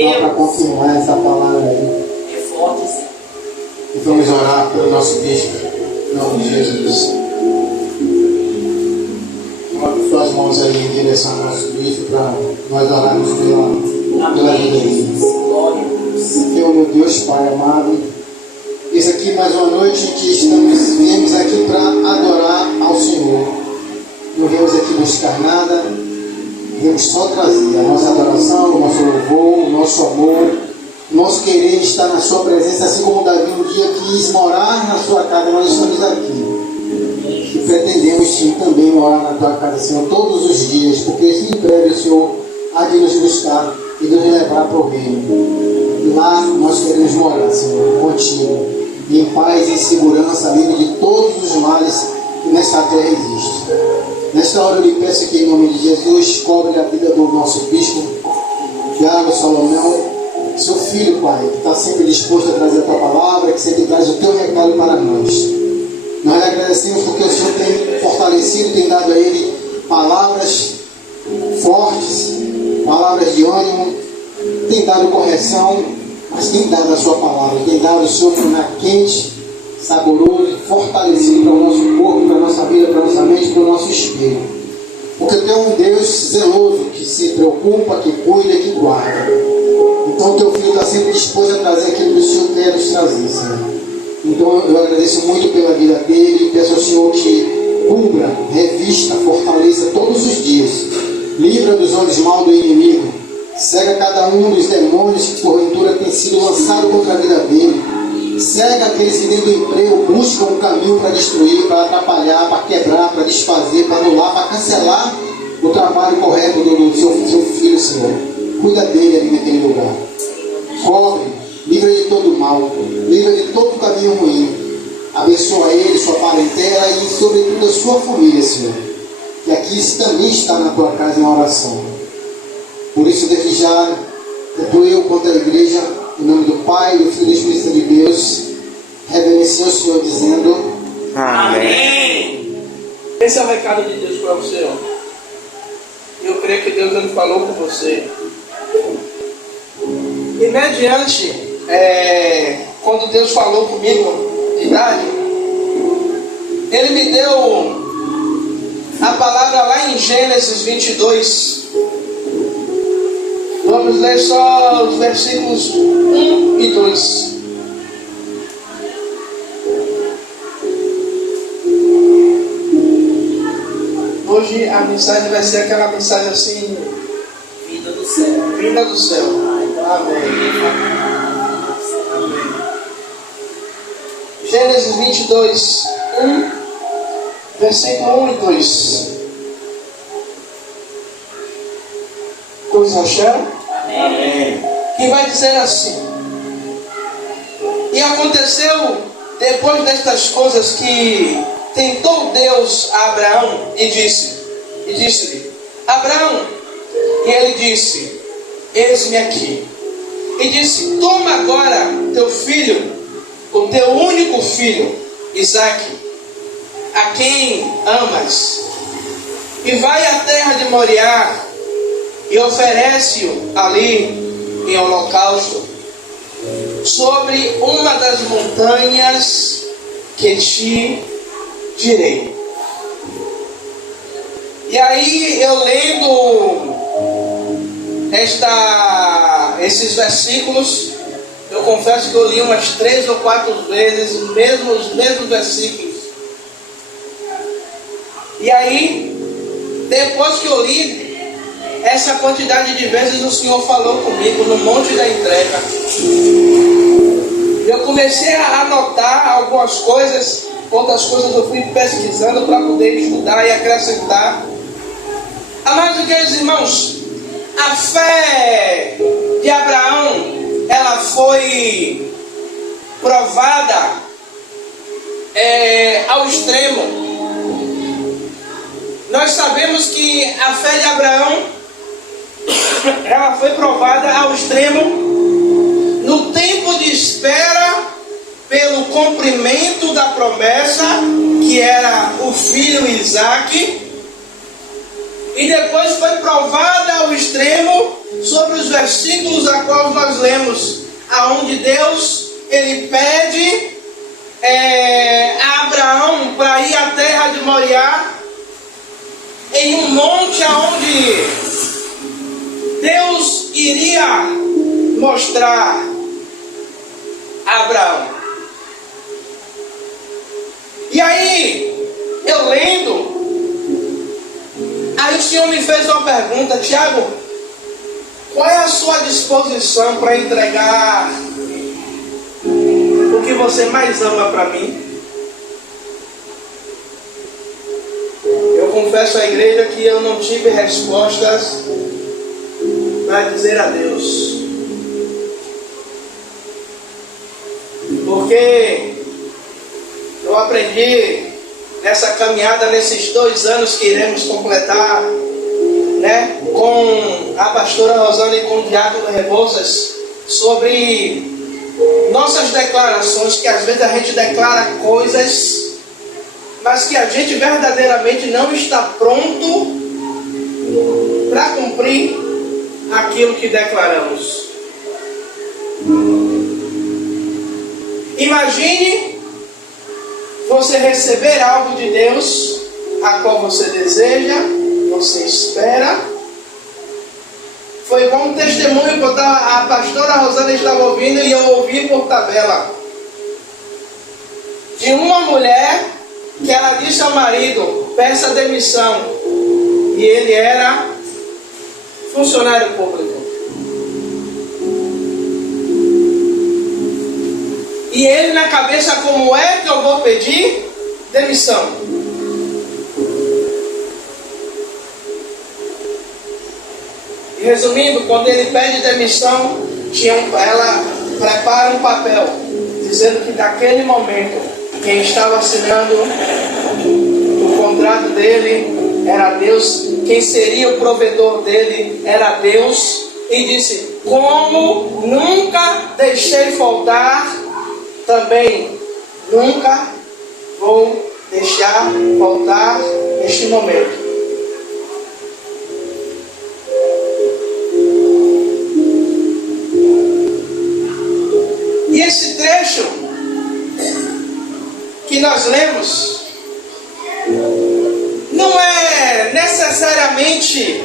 Só para confirmar essa palavra aí. É forte, sim. E vamos orar pelo nosso bispo, em nome de Jesus. Coloque suas mãos aí em direção ao nosso bispo para nós orarmos pela vida dele. Glória a Deus. Senhor, meu Deus, Pai amado, eis aqui mais uma noite em que viemos aqui para adorar ao Senhor. Não viemos aqui buscar nada, viemos só trazer a nossa adoração, o nosso louvor, o nosso amor, o nosso querer estar na sua presença, assim como Davi um dia quis morar na sua casa. Nós estamos aqui e pretendemos sim também morar na tua casa, Senhor, todos os dias, porque se em breve o Senhor há de nos buscar e de nos levar para o reino. Lá nós queremos morar, Senhor, contigo, em paz e em segurança, livre de todos os males que nesta terra existem. Nesta hora eu lhe peço que em nome de Jesus cobre a vida do nosso bispo Tiago Salomão, seu filho, Pai, que está sempre disposto a trazer a tua palavra, que sempre traz o teu recado para nós. Nós lhe agradecemos porque o Senhor tem fortalecido, tem dado a ele palavras fortes, palavras de ânimo, tem dado correção, mas tem dado a sua palavra, tem dado o seu maná quente, saboroso, fortalecido para o nosso corpo, para a nossa vida, para a nossa mente, para o nosso espírito. Porque tu é um Deus zeloso, que se preocupa, que cuida, que guarda. Então o teu filho está sempre disposto a trazer aquilo que o Senhor quer nos trazer, Senhor. Então eu agradeço muito pela vida dele e peço ao Senhor que cubra, revista, fortaleça todos os dias. Livra dos olhos mal do inimigo. Cega cada um dos demônios que porventura tem sido lançado contra a vida dele. Cega aqueles que dentro do emprego buscam um caminho para destruir, para atrapalhar, para quebrar, para desfazer, para anular, para cancelar o trabalho correto do seu filho, Senhor. Cuida dele ali naquele lugar. Cobre, livra de todo mal, livra de todo caminho ruim. Abençoa ele, sua parentela e sobretudo a sua família, Senhor. Que aqui também está na tua casa em oração. Por isso, desde já, tanto eu quanto a igreja, em nome do Pai, do Filho e do Espírito Santo de Deus, reverencia o Senhor dizendo: Amém. Esse é o recado de Deus para você, ó. Eu creio que Deus não falou com você. E mediante, quando Deus falou comigo de idade, Ele me deu a palavra lá em Gênesis 22. Vamos ler só os versículos 1 e 2. Hoje a mensagem vai ser aquela mensagem assim: Vida do céu. vinda do céu. Amém. Amém. Gênesis 22, 1, versículo 1 e 2. Todos acharam? Amém. Que vai dizer assim: e aconteceu depois destas coisas que tentou Deus a Abraão e disse-lhe: Abraão, e ele disse: eis-me aqui. E disse: toma agora teu filho, o teu único filho, Isaque, a quem amas, e vai à terra de Moriá e oferece-o ali em holocausto sobre uma das montanhas que te direi. E aí eu lendo esses versículos, eu confesso que eu li umas 3 ou 4 vezes os mesmos versículos. E aí, depois que eu li essa quantidade de vezes, o Senhor falou comigo no Monte da Entrega. Eu comecei a anotar algumas coisas, outras coisas eu fui pesquisando para poder estudar e acrescentar. Amados e queridos irmãos, a fé de Abraão, ela foi provada ao extremo. Nós sabemos que a fé de Abraão, ela foi provada ao extremo no tempo de espera pelo cumprimento da promessa, que era o filho Isaque, e depois foi provada ao extremo sobre os versículos a qual nós lemos, aonde Deus ele pede a Abraão para ir à terra de Moriá, em um monte aonde Deus iria mostrar a Abraão. E aí, eu lendo, aí o Senhor me fez uma pergunta: Tiago, qual é a sua disposição para entregar o que você mais ama para mim? Eu confesso à igreja que eu não tive respostas para dizer a Deus, porque eu aprendi nessa caminhada, nesses 2 anos que iremos completar, né, com a pastora Rosana e com o diácono Rebouças, sobre nossas declarações, que às vezes a gente declara coisas, mas que a gente verdadeiramente não está pronto para cumprir aquilo que declaramos. Imagine você receber algo de Deus, a qual você deseja, você espera. Foi igual um testemunho que a pastora Rosana estava ouvindo e eu ouvi por tabela, de uma mulher que ela disse ao marido: peça demissão, e ele era funcionário público. E ele na cabeça: como é que eu vou pedir demissão? E resumindo, quando ele pede demissão, ela prepara um papel dizendo que daquele momento quem estava assinando o contrato dele era Deus, quem seria o provedor dele era Deus, e disse: como nunca deixei faltar, também nunca vou deixar faltar neste momento. E esse trecho que nós lemos não é necessariamente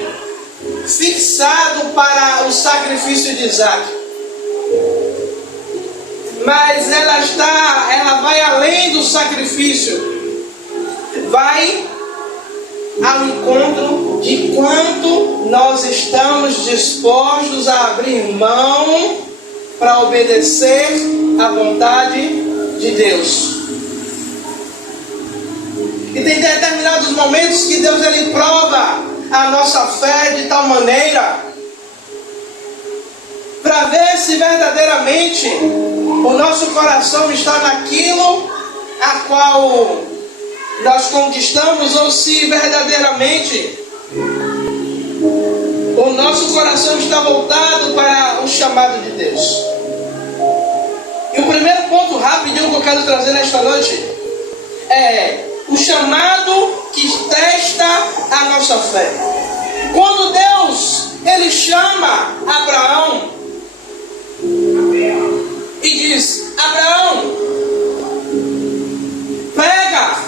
fixado para o sacrifício de Isaac, mas ela vai além do sacrifício, vai ao encontro de quanto nós estamos dispostos a abrir mão para obedecer à vontade de Deus. E tem determinados momentos que Deus ele prova a nossa fé de tal maneira para ver se verdadeiramente o nosso coração está naquilo a qual nós conquistamos, ou se verdadeiramente o nosso coração está voltado para o chamado de Deus. E o primeiro ponto rapidinho que eu quero trazer nesta noite é o chamado que testa a nossa fé. Quando Deus ele chama Abraão e diz: Abraão, pega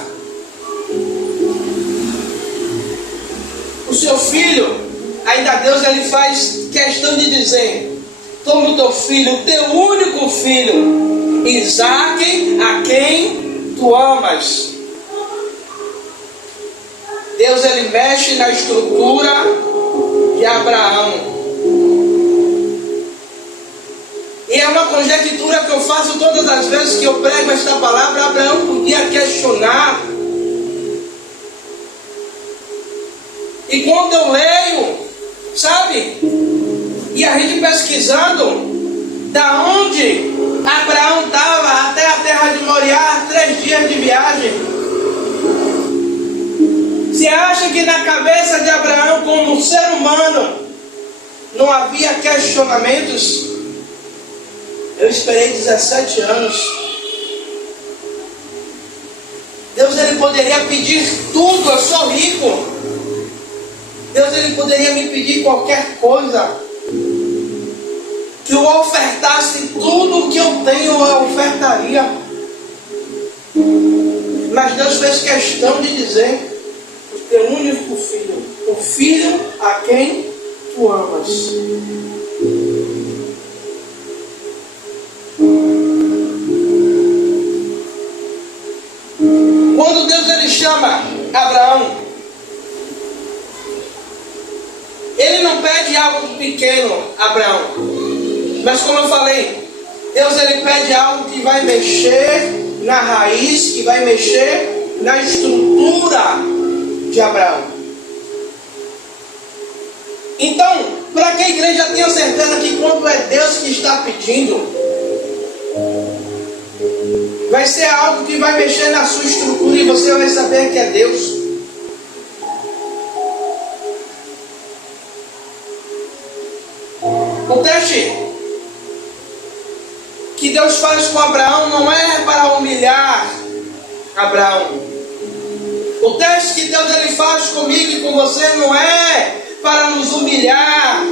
o seu filho. Ainda Deus ele faz questão de dizer: toma o teu filho, o teu único filho, Isaque, a quem tu amas. Deus ele mexe na estrutura de Abraão. E é uma conjectura que eu faço todas as vezes que eu prego esta palavra. Abraão podia questionar. E quando eu leio, sabe, e a gente pesquisando da onde Abraão estava até a terra de Moriá, 3 dias de viagem. Você acha que na cabeça de Abraão, como ser humano, não havia questionamentos? Eu esperei 17 anos. Deus ele poderia pedir tudo, eu sou rico. Deus ele poderia me pedir qualquer coisa. que eu ofertasse tudo o que eu tenho, eu ofertaria. Mas Deus fez questão de dizer: o teu único filho, o filho a quem tu amas. Quando Deus ele chama Abraão, ele não pede algo pequeno, Abraão. Mas como eu falei, Deus ele pede algo que vai mexer na raiz, que vai mexer na estrutura de Abraão. Então, para que a igreja tenha certeza que quando é Deus que está pedindo, vai ser algo que vai mexer na sua estrutura e você vai saber que é Deus. O teste que Deus faz com Abraão não é para humilhar Abraão. O teste que Deus ele faz comigo e com você não é para nos humilhar,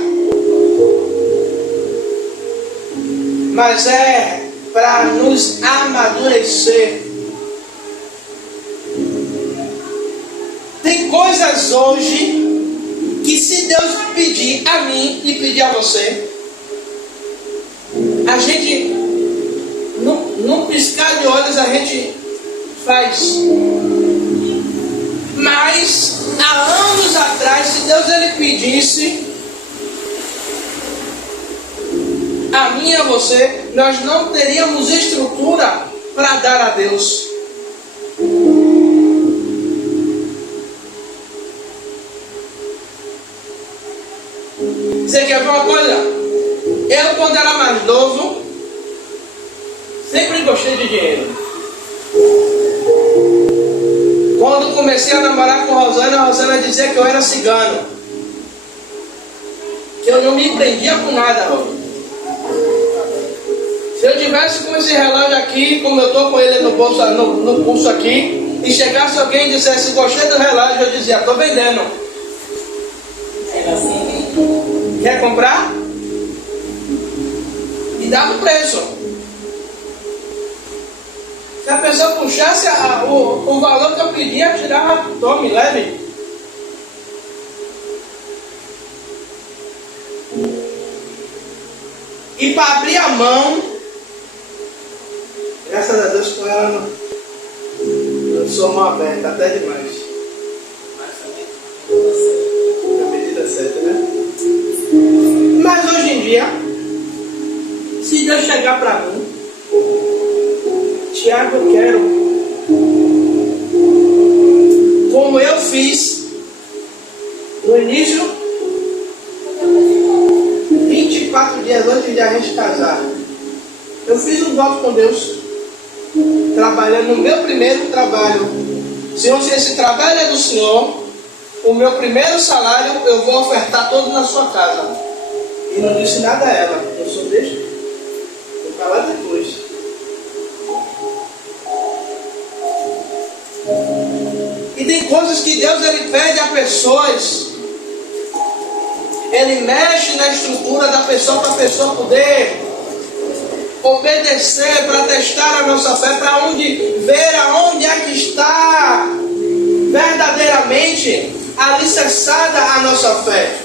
mas é para nos amadurecer. Tem coisas hoje que se Deus pedir a mim e pedir a você, a gente, num piscar de olhos, a gente faz. Mas há anos atrás, se Deus ele pedisse a mim e a você, nós não teríamos estrutura para dar a Deus. Você quer ver uma coisa? Eu, quando era mais novo, sempre gostei de dinheiro. Quando comecei a namorar com a Rosana dizia que eu era cigano, que eu não me prendia com nada, Rosana. Se eu tivesse com esse relógio aqui, como eu estou com ele no bolso, no pulso aqui, e chegasse alguém e dissesse: gostei do relógio, eu dizia: estou vendendo. Era assim. Quer comprar? E dava o preço. Se a pessoa puxasse o valor que eu pedia, tirava: tome, leve. E para abrir a mão, graças a Deus com ela eu sou mão aberta, até demais. Na medida certa, né? Mas hoje em dia, se Deus chegar para mim: Tiago, eu quero, como eu fiz no início, 24 dias antes de a gente casar, eu fiz um voto com Deus, trabalhando no meu primeiro trabalho. Senhor, se esse trabalho é do Senhor, o meu primeiro salário eu vou ofertar todo na sua casa. E não disse nada a ela. Eu sou besta. Vou falar depois. E tem coisas que Deus ele pede a pessoas. Ele mexe na estrutura da pessoa para a pessoa poder obedecer, para testar a nossa fé, para ver aonde é que está verdadeiramente alicerçada a nossa fé.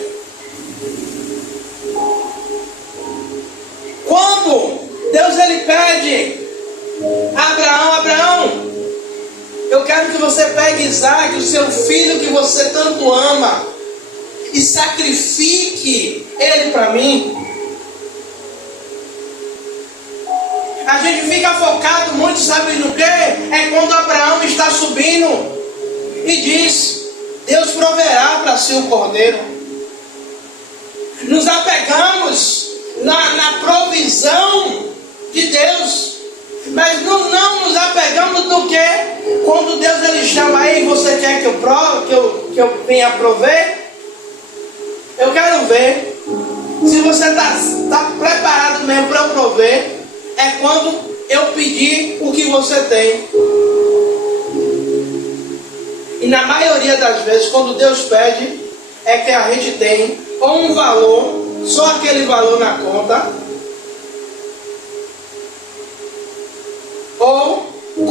Quando Deus ele pede a Abraão, eu quero que você pegue Isaac, o seu filho que você tanto ama, e sacrifique ele para mim. A gente fica focado muito, sabe no quê? É quando Abraão está subindo e diz: Deus proverá para si o cordeiro. Nos apegamos na provisão de Deus, mas não nos apegamos no que? Quando Deus ele chama aí: você quer que eu venha prover? Eu quero ver se você está preparado mesmo para eu prover. É quando eu pedir o que você tem. E na maioria das vezes, quando Deus pede, é que a gente tem ou um valor, só aquele valor na conta,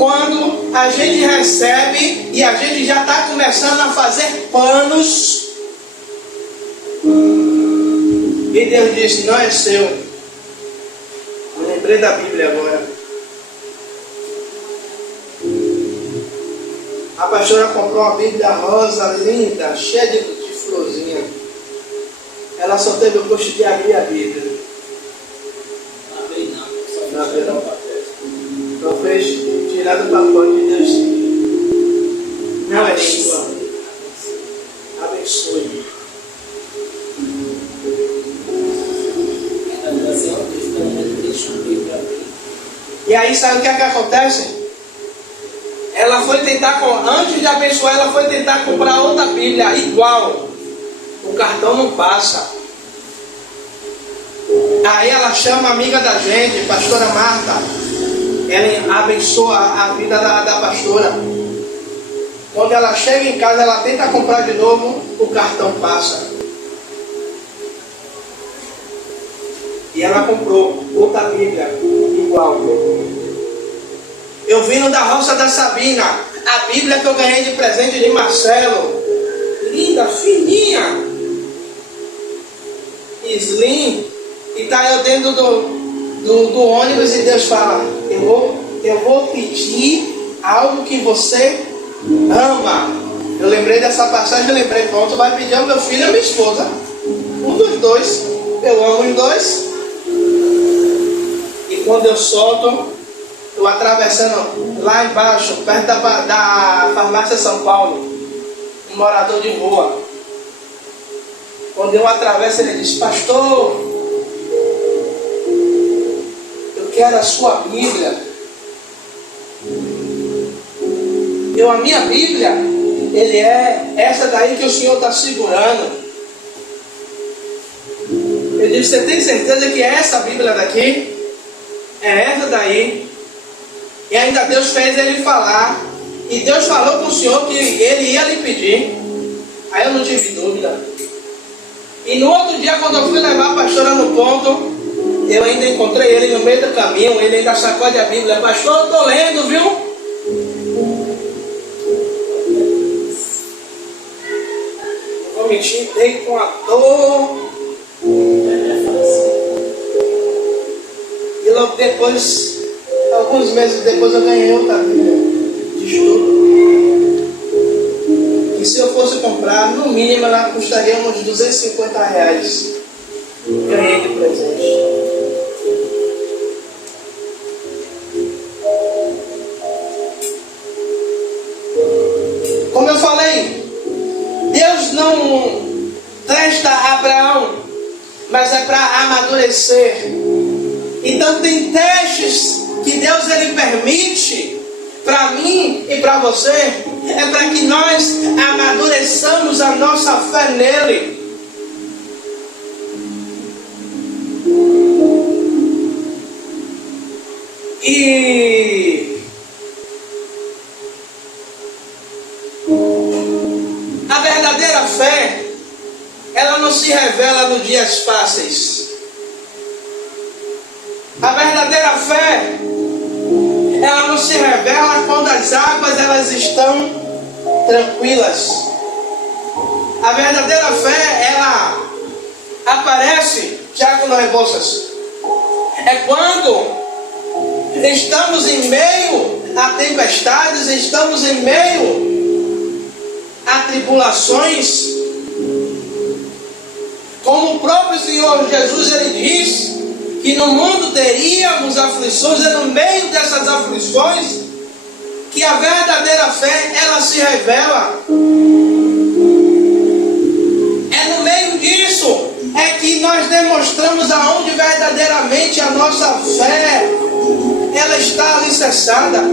quando a gente recebe e a gente já está começando a fazer planos. E Deus disse, não é seu. Eu lembrei da Bíblia agora. A pastora comprou uma Bíblia rosa, linda, cheia de florzinha. Ela só teve o gosto de abrir a Bíblia. Não abriu não. Não fez tirar do pacote de Deus. Não é sua. Abençoe. E aí sabe o que é que acontece? Ela foi tentar, antes de abençoar, ela foi tentar comprar outra Bíblia igual. O cartão não passa. Aí ela chama a amiga da gente, pastora Marta. Ela abençoa a vida da pastora. Quando ela chega em casa, ela tenta comprar de novo, o cartão passa. E ela comprou outra Bíblia igual. Eu vindo da roça da Sabina, a Bíblia que eu ganhei de presente de Marcelo, linda, fininha, slim, e tá eu dentro do ônibus e Deus fala, eu vou pedir algo que você ama. Eu lembrei dessa passagem, eu lembrei, pronto, vai pedir ao meu filho e a minha esposa, um dos dois, eu amo os dois. E quando eu solto, eu atravessando lá embaixo, perto da farmácia São Paulo, um morador de rua. Quando eu atravesso, ele diz, pastor, eu quero a sua Bíblia. A minha Bíblia, ele é essa daí que o Senhor está segurando. Eu disse, você tem certeza que é essa Bíblia daqui? É essa daí. E ainda Deus fez ele falar. E Deus falou com o Senhor que ele ia lhe pedir. Aí eu não tive dúvida. E no outro dia, quando eu fui levar a pastora no ponto, eu ainda encontrei ele no meio do caminho. Ele ainda sacode a Bíblia. Pastor, eu estou lendo, viu? Eu vou mentir, dei com a dor. E logo depois, alguns meses depois, eu ganhei outra Bíblia de estudo. E se eu fosse comprar, no mínimo ela custaria uns R$250. Ganhei de presente. Como eu falei, Deus não testa Abraão, mas é para amadurecer. Então tem testes que Deus ele permite para mim e para você, é para que nós amadureçamos a nossa fé nele. E a verdadeira fé, ela não se revela nos dias fáceis. A verdadeira fé, ela não se revela quando as águas elas estão tranquilas. A verdadeira fé, ela aparece, Tiago no Rebouças, é quando estamos em meio a tempestades, estamos em meio a tribulações, como o próprio Senhor Jesus ele diz que no mundo teríamos aflições. É no meio dessas aflições que a verdadeira fé ela se revela. É no meio disso é que nós demonstramos aonde verdadeiramente a nossa fé ela está alicerçada.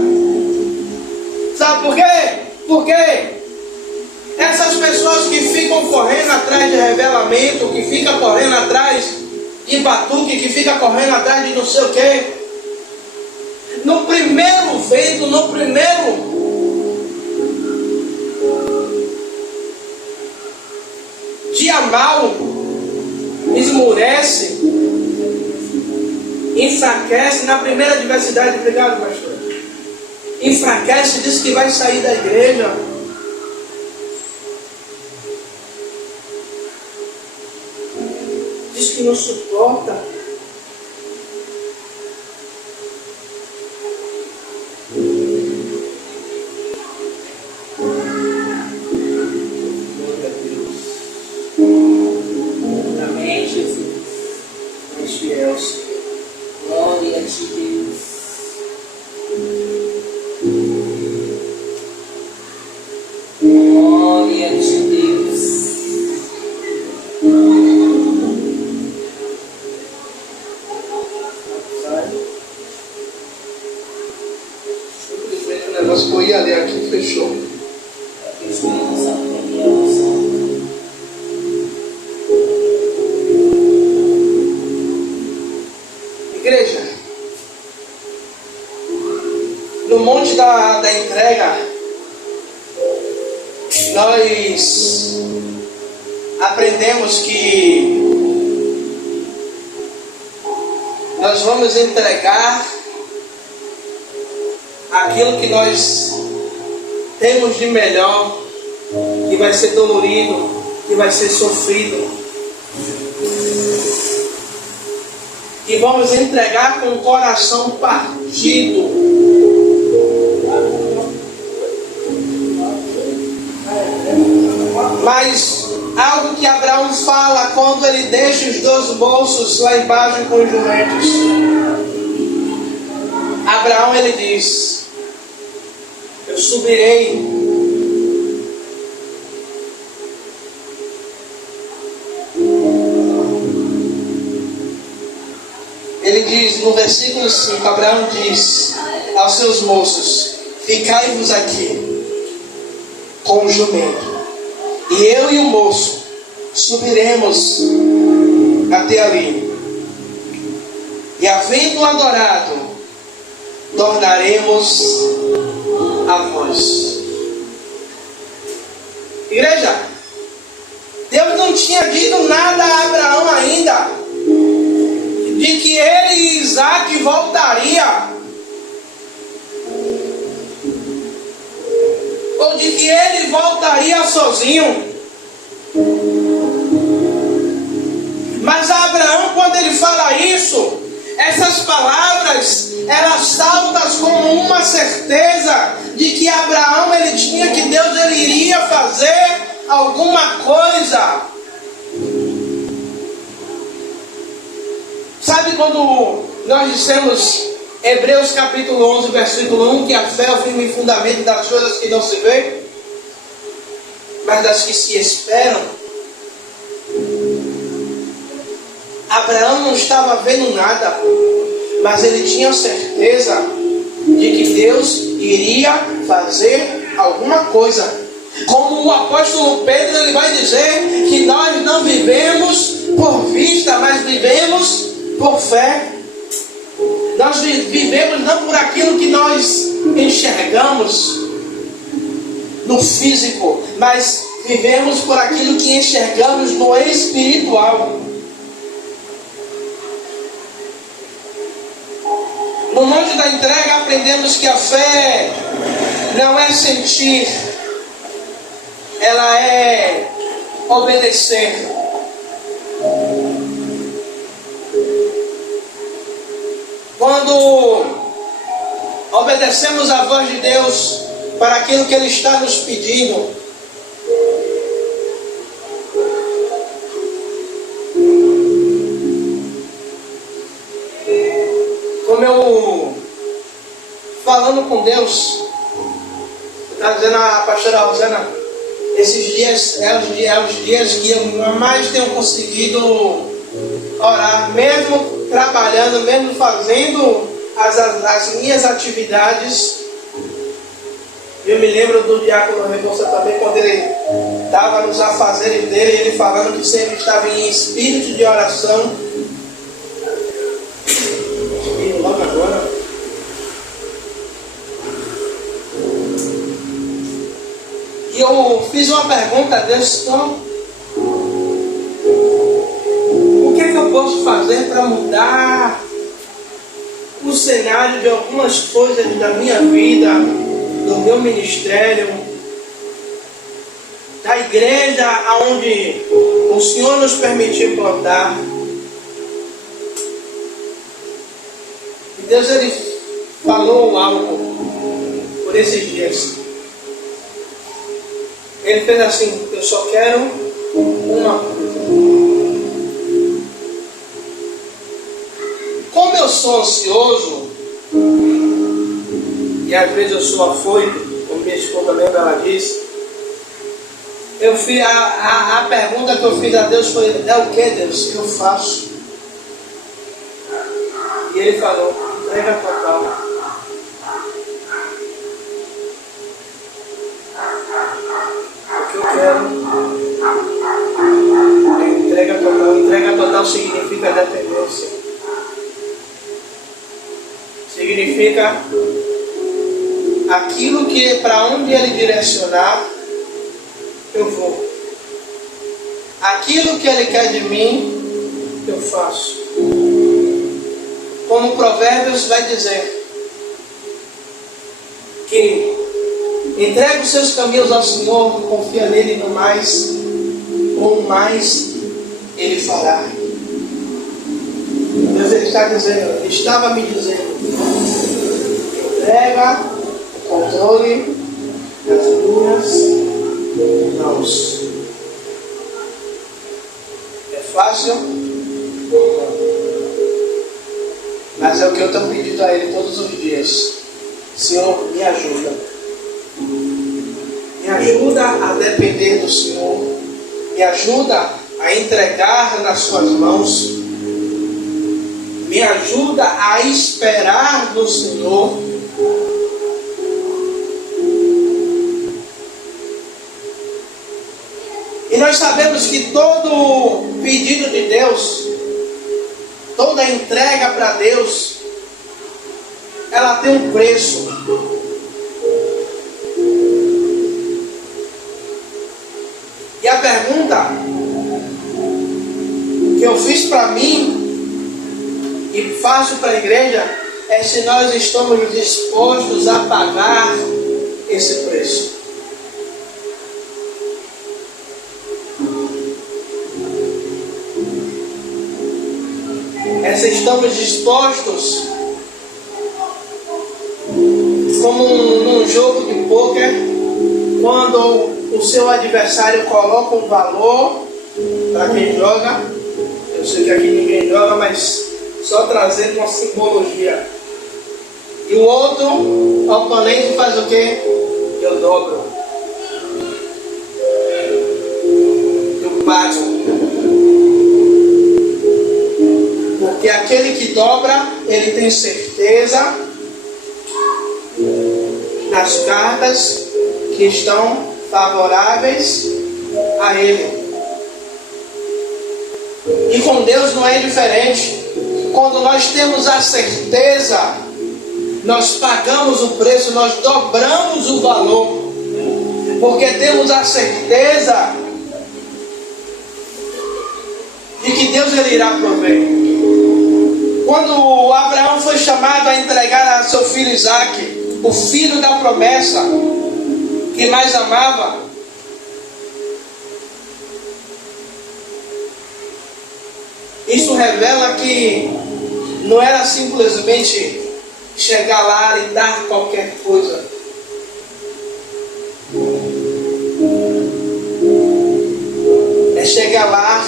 Sabe por quê? Porque essas pessoas que ficam correndo atrás de revelamento, que ficam correndo atrás de batuque, que fica correndo atrás de não sei o quê, no primeiro vento, no primeiro dia mal, esmurece, enfraquece na primeira adversidade. Obrigado, pastor. enfraquece, diz que vai sair da igreja. Diz que não suporta. Amém, Jesus. Mas fiel, Senhor. Glória a ti, Deus. Glória a ti, Deus. Simplesmente o negócio foi ali, aqui fechou. Que o Espírito Santo tenha a unção. Igreja, no monte da entrega, nós aprendemos que nós vamos entregar aquilo que nós temos de melhor, que vai ser dolorido, que vai ser sofrido. E vamos entregar com o coração partido. Mas algo que Abraão fala quando ele deixa os 12 moços lá embaixo com os jumentos. Abraão, ele diz: eu subirei Ele diz no versículo 5, Abraão diz aos seus moços: ficai-vos aqui com o jumento, e eu e o moço subiremos até ali, e havendo adorado, tornaremos a vós. Igreja, Deus não tinha dito nada a Abraão ainda de que ele e Isaac voltaria, ou de que ele voltaria sozinho. Mas Abraão, quando ele fala isso, essas palavras, elas saltam como uma certeza de que Abraão, ele tinha que Deus, ele iria fazer alguma coisa. Sabe quando nós dissemos, Hebreus capítulo 11, versículo 1, que a fé é o firme fundamento das coisas que não se vê, mas das que se esperam? Abraão não estava vendo nada, mas ele tinha certeza de que Deus iria fazer alguma coisa. Como o apóstolo Pedro, ele vai dizer que nós não vivemos por vista, mas vivemos por fé. Nós vivemos não por aquilo que nós enxergamos no físico, mas vivemos por aquilo que enxergamos no espiritual. No monte da entrega aprendemos que a fé não é sentir, ela é obedecer. Quando obedecemos a voz de Deus para aquilo que Ele está nos pedindo, como eu falando com Deus, está dizendo a pastora Rosana, esses dias é os dias que eu mais tenho conseguido orar, mesmo trabalhando, mesmo fazendo as minhas atividades. Eu me lembro do diácono Rebouça também, quando ele estava nos afazeres dele, ele falando que sempre estava em espírito de oração. E logo agora, e eu fiz uma pergunta a Deus: então, o que é que eu posso fazer para mudar o o cenário de algumas coisas da minha vida, do meu ministério, da igreja aonde o Senhor nos permitiu plantar. E Deus, Ele falou algo por esses dias. Ele fez assim: eu só quero uma coisa. Como eu sou ansioso, e às vezes eu sou afoito, como minha esposa lembra, ela disse, eu fiz a pergunta que eu fiz a Deus foi: é o que, Deus, que eu faço? E Ele falou: entrega total. O que eu quero é entrega total. Entrega total significa dependência. Significa aquilo que para onde Ele direcionar, eu vou. Aquilo que Ele quer de mim, eu faço. Como Provérbios vai dizer, que entrega os seus caminhos ao Senhor, confia nele no mais, com mais Ele fará. Deus, Ele está dizendo, Ele estava me dizendo, entrega o controle das minhas mãos. É fácil? Não. Mas é o que eu estou pedindo a Ele todos os dias. Senhor, me ajuda. Me ajuda a depender do Senhor. Me ajuda a entregar nas suas mãos. Me ajuda a esperar no Senhor. E nós sabemos que todo pedido de Deus, toda entrega para Deus, ela tem um preço. E a pergunta que eu fiz para mim e faço para a igreja é se nós estamos dispostos a pagar esse preço. É se estamos dispostos, como num jogo de pôquer, quando o seu adversário coloca um valor para quem joga. Eu sei que aqui ninguém joga, mas só trazendo uma simbologia. E o outro oponente faz o quê? Eu dobro. Eu pago. Porque aquele que dobra, ele tem certeza nas cartas que estão favoráveis a ele. E com Deus não é diferente. Quando nós temos a certeza, nós pagamos o preço, nós dobramos o valor, porque temos a certeza de que Deus ele irá prover. Quando Abraão foi chamado a entregar a seu filho Isaque, o filho da promessa, que mais amava, isso revela que não era simplesmente chegar lá e dar qualquer coisa. É chegar lá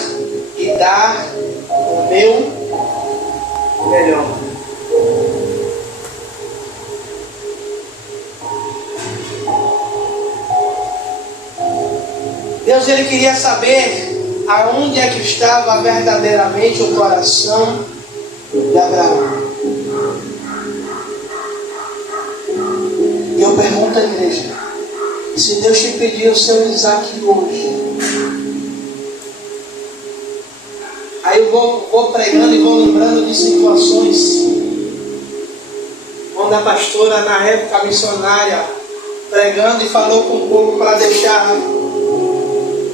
e dar o meu melhor. Deus ele queria saber aonde é que estava verdadeiramente o coração de Abraão. E eu pergunto à igreja, se Deus te pedir o seu Isaque hoje, aí eu vou pregando e vou lembrando de situações onde a pastora, na época missionária, pregando e falou com o povo para deixar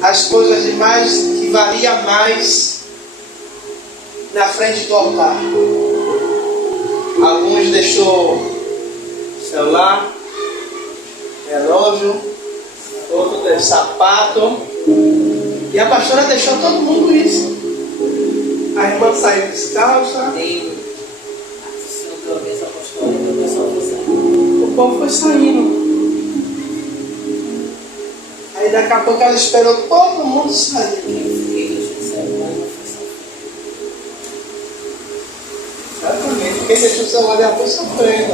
as coisas demais que valia mais na frente do altar. Alguns deixou celular, relógio, outro tem sapato. E a pastora deixou todo mundo isso. A irmã saiu descalça. Tem outra vez apostólica, o pessoal foi saindo. O povo foi saindo. Aí daqui a pouco ela esperou todo mundo sair. Exatamente, quem deixou o celular já foi sofrendo.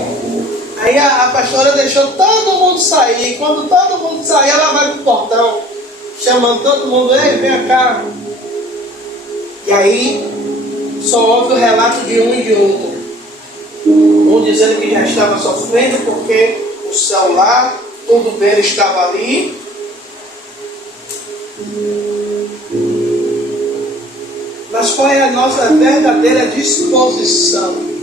Aí a pastora deixou todo mundo sair. E quando todo mundo sair, ela vai pro portão, chamando todo mundo, ei, vem cá. E aí só houve o relato de um e de outro. Um dizendo que já estava sofrendo porque o celular, tudo dele estava ali. Mas qual é a nossa verdadeira disposição?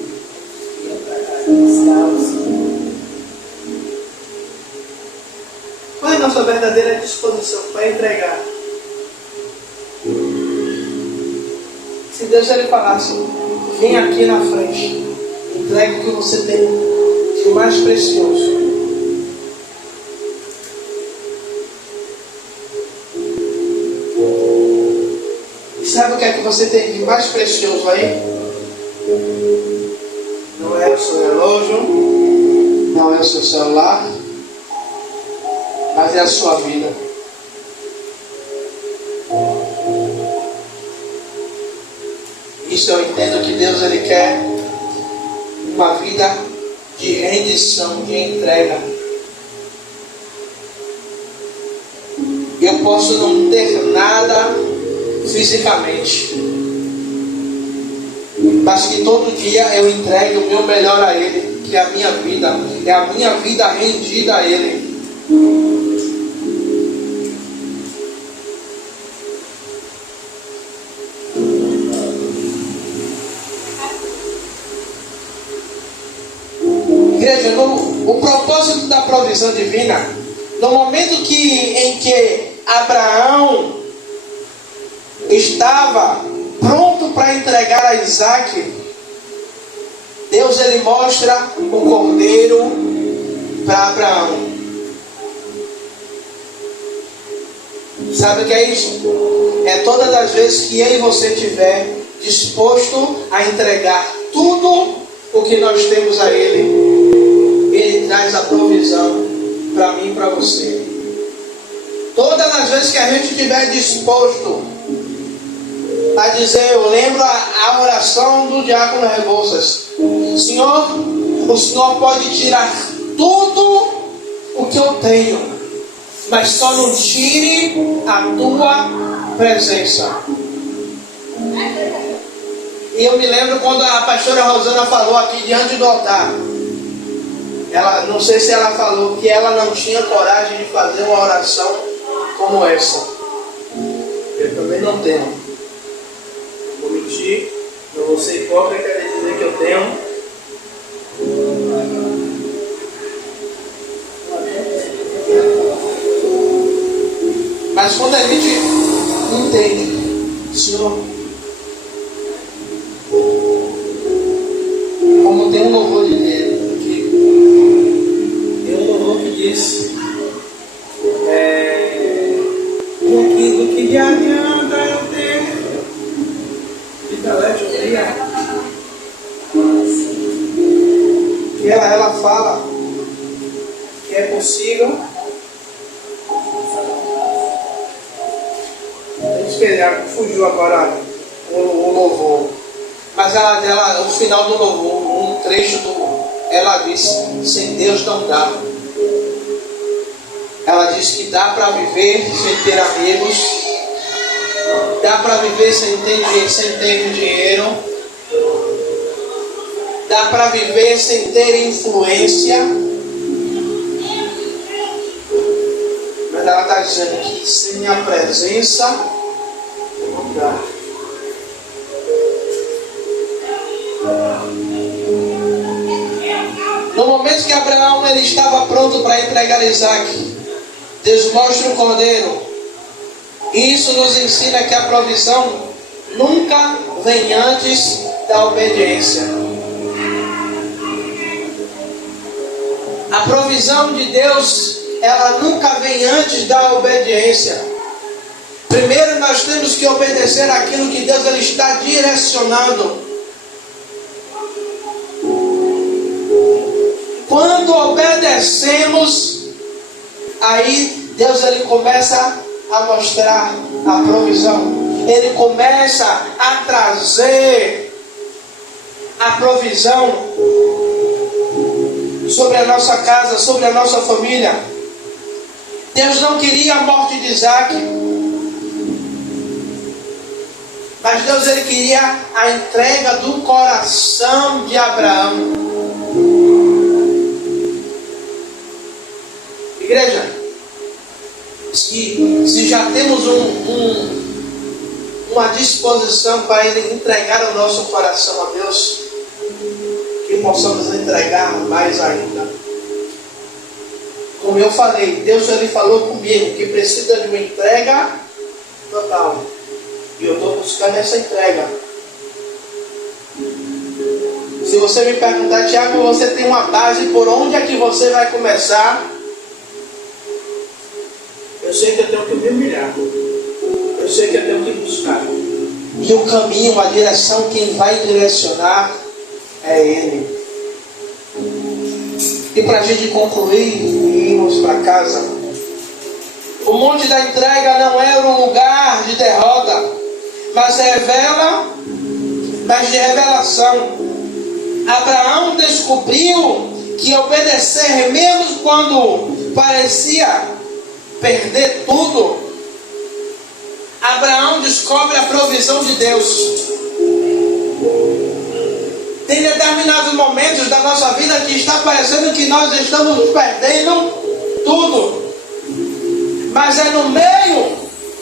Qual é a nossa verdadeira disposição para entregar? Se Deus ele falasse, vem aqui na frente, entregue o que você tem de mais precioso. Sabe o que é que você tem de mais precioso aí? Não é o seu relógio, não é o seu celular, mas é a sua vida. Isso eu entendo que Deus ele quer uma vida de rendição, de entrega. Eu posso não ter nada fisicamente, mas que todo dia eu entregue o meu melhor a Ele, que é a minha vida, é a minha vida rendida a Ele. Igreja, o propósito da provisão divina, no momento em que Abraão estava pronto para entregar a Isaac, Deus ele mostra o cordeiro para Abraão. Sabe o que é isso? É todas as vezes que eu e você estiver disposto a entregar tudo o que nós temos a Ele, Ele traz a provisão para mim e para você. Todas as vezes que a gente estiver disposto a dizer, eu lembro a oração do diácono Rebouças, Senhor, o Senhor pode tirar tudo o que eu tenho, mas só não tire a tua presença. E eu me lembro quando a pastora Rosana falou aqui diante do altar, ela, não sei se ela falou que ela não tinha coragem de fazer uma oração como essa. Eu também não tenho. Vou mentir, não vou ser hipócrita, quer dizer que eu tenho. Mas quando a gente entende, Senhor, como tem um louvor de Deus aqui, tem um louvor que diz, aquilo que lhe adianta eu ter fidelidade um dia. E ela fala que é possível. Espelhar, fugiu agora o louvor. Mas ela, o final do louvor, um trecho ela disse, sem Deus não dá. Ela disse que dá para viver sem ter amigos, dá para viver sem ter dinheiro, dá para viver sem ter influência, mas ela está dizendo que sem minha presença não dá. No momento que Abraão ele estava pronto para entregar Isaac, Deus mostra o cordeiro. E isso nos ensina que a provisão nunca vem antes da obediência. A provisão de Deus, ela nunca vem antes da obediência. Primeiro nós temos que obedecer aquilo que Deus ele está direcionando. Quando obedecemos, aí Deus ele começa a mostrar a provisão. Ele começa a trazer a provisão sobre a nossa casa, sobre a nossa família. Deus não queria a morte de Isaac, mas Deus ele queria a entrega do coração de Abraão. Igreja, se já temos uma disposição para ele entregar o nosso coração a Deus, que possamos entregar mais ainda. Como eu falei, Deus ele falou comigo que precisa de uma entrega total. E eu estou buscando essa entrega. Se você me perguntar, Tiago, você tem uma base, por onde é que você vai começar? Eu sei que eu tenho que me humilhar. Eu sei que eu tenho que buscar. E o caminho, a direção, quem vai direcionar é Ele. E para a gente concluir e irmos para casa, o monte da entrega não era um lugar de derrota, mas de revelação. Abraão descobriu que obedecer, mesmo quando parecia perder tudo, Abraão descobre a provisão de Deus. Tem determinados momentos da nossa vida que está parecendo que nós estamos perdendo tudo. Mas é no meio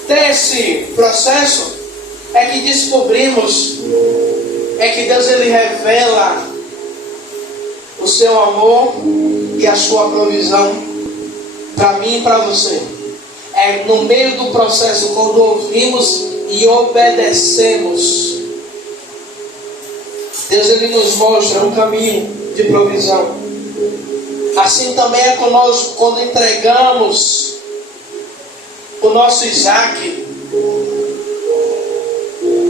desse processo é que descobrimos, é que Deus ele revela o seu amor e a sua provisão para mim e para você. É no meio do processo, quando ouvimos e obedecemos, Deus ele nos mostra um caminho de provisão. Assim também é conosco quando entregamos o nosso Isaac.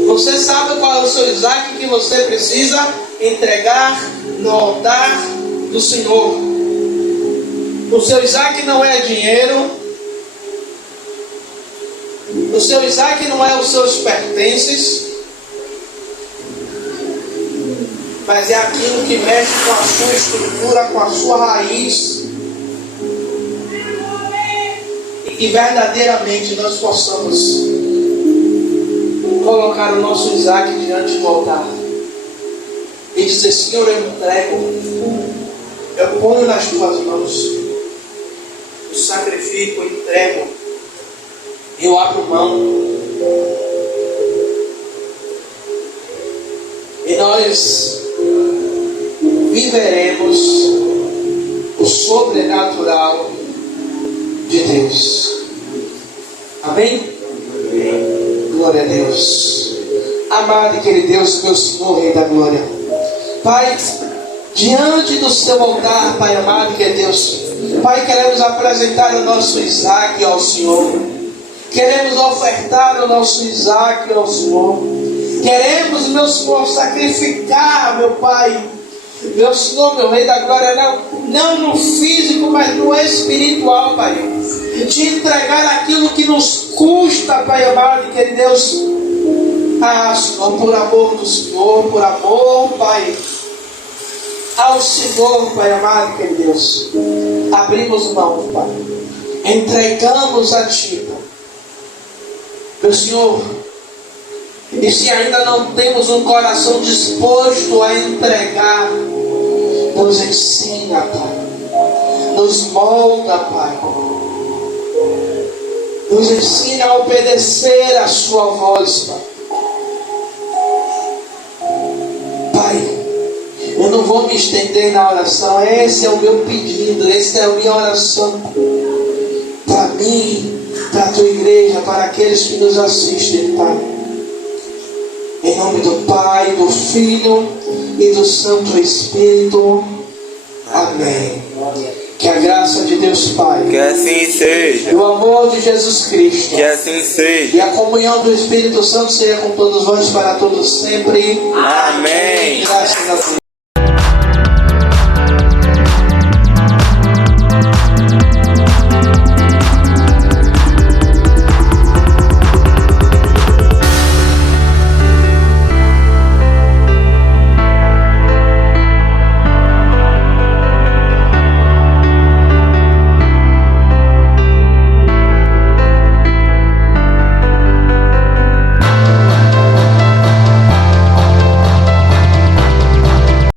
Você sabe qual é o seu Isaac que você precisa entregar no altar do Senhor. O seu Isaac não é dinheiro. O seu Isaac não é os seus pertences. Mas é aquilo que mexe com a sua estrutura, com a sua raiz. E que verdadeiramente nós possamos colocar o nosso Isaac diante do altar. E dizer, Senhor, eu entrego. Eu ponho nas tuas mãos. Eu sacrifico, eu entrego. Eu abro mão. E nós viveremos o sobrenatural de Deus. Amém? Amém. Glória a Deus. Amado e querido Deus, meu Senhor, Rei da Glória. Pai, diante do seu altar, Pai amado, que é Deus, Pai, queremos apresentar o nosso Isaac ao Senhor. Queremos ofertar o nosso Isaac ao Senhor. Queremos, meu Senhor, sacrificar, meu Pai, meu Senhor, meu Rei da Glória, não no físico, mas no espiritual, Pai. Te entregar aquilo que nos custa, Pai amado, que Deus, Senhor, por amor do Senhor, por amor, Pai, ao Senhor, Pai amado, que Deus, abrimos mão, Pai, entregamos a Ti, Pai. Meu Senhor, e se ainda não temos um coração disposto a entregar, nos ensina, Pai. Nos molda, Pai. Nos ensina a obedecer a Sua voz, Pai. Pai, eu não vou me estender na oração. Esse é o meu pedido, essa é a minha oração. Para mim, para a Tua igreja, para aqueles que nos assistem, Pai. Em nome do Pai, do Filho e do Santo Espírito. Amém. Que a graça de Deus Pai, Que assim seja. o amor de Jesus Cristo Que assim e seja. a comunhão do Espírito Santo seja com todos vós para todos sempre. Amém. Graças a Deus.